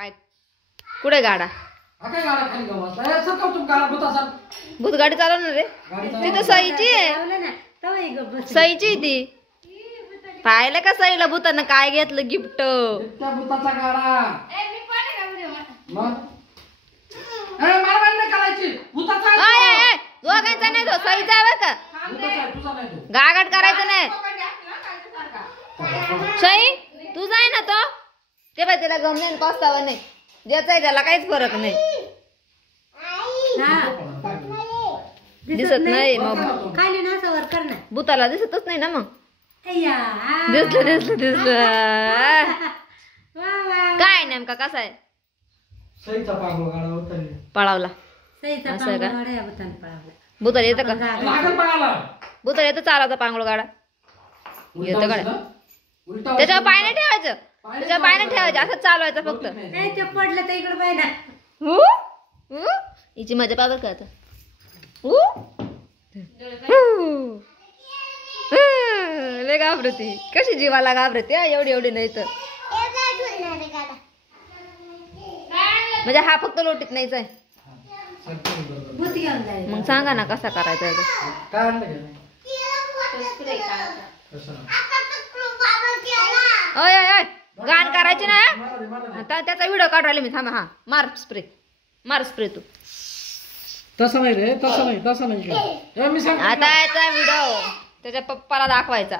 काय कुठे गाडा काय गाडा खाली गवसला ए सरकव तुम गाडा भूताचा भूत गाडी चालवणार रे ती तर सईची आहे सईची ती पाहिलं का सईला भूतानं काय घेतलं गिफ्ट त्या भूताचा गाडा मग मारवाड नाही करायची भूताचा दोघांचा नाही तो सईचा बरं का भूताचा तुझा नाही तो गागाट करायचं नाही सई तुझा आहे ना तो ते बाय त्याला गम नाही पस्तावा नाही ज्याचा आहे त्याला काहीच फरक नाही दिसत नाही मग खाली ना सवर कर ना भूताला दिसतच नाही ना मग दिसलं काय नेमका कसा आहे सईचा पागल गाडा होता पळावला सईचा असं का? पांगोळा आहे भूतान पळावला. भूताला येतं का लागल पागाला भूताला येतं चालायचा पांगुळ गाडा येतं गाडा उलटा त्याच्यावर पाय नाही ठेवायचं त्याच्यावर पाय नाही ठेवायचं असं चालवायचं फक्त नाही ते पडलं तर इकडे पाहिजे हिची मजा पावर का आता लय घाबरती कशी जीवाला घाबरते एवढी एवढी नाही तर म्हणजे हा फक्त लोटीत नाहीच आहे भूत घेऊन जाईल मग सांगा ना कसा करायचा आहे तो. काय आणलं घे कसं ओय ओय ओय गाण करायची ना मारा दे आता त्याचा व्हिडिओ काढ राहिले मी थांबा हा मार स्प्रे तू तसं नाही रे तसं नाही ए मी सांग आता याचा व्हिडिओ त्याच्या पप्पाला दाखवायचा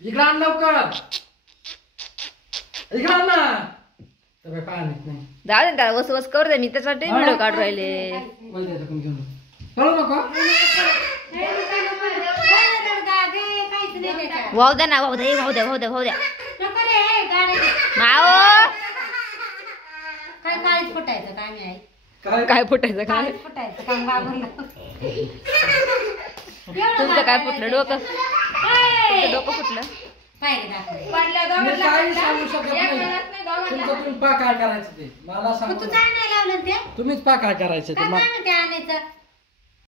इकडे आण लवकर इकडे आण ना तर काय आणत नाही जाऊ दे ना त्याला वस करू दे मी त्यासाठी व्हिडिओ काढ राहिले वय द्यायचं कोण घेऊन पळू नको वाहू द्या ना वाहू द्या माओ काय काळीच फुटायचं काय नाही काय फुटायचं काय काळीच फुटायचं काम घाबरलं तुमचं काय फुटलं डोकं तुमचं डोकं फुटलं पायरी दाखव मी काही सांगू शकत नाही तुमचं तुम्ही पा काय करायचं ते मला तू सांगू काय नाही लावलं ते तुम्हीच पा काय करायचं ते काय ते आणायचं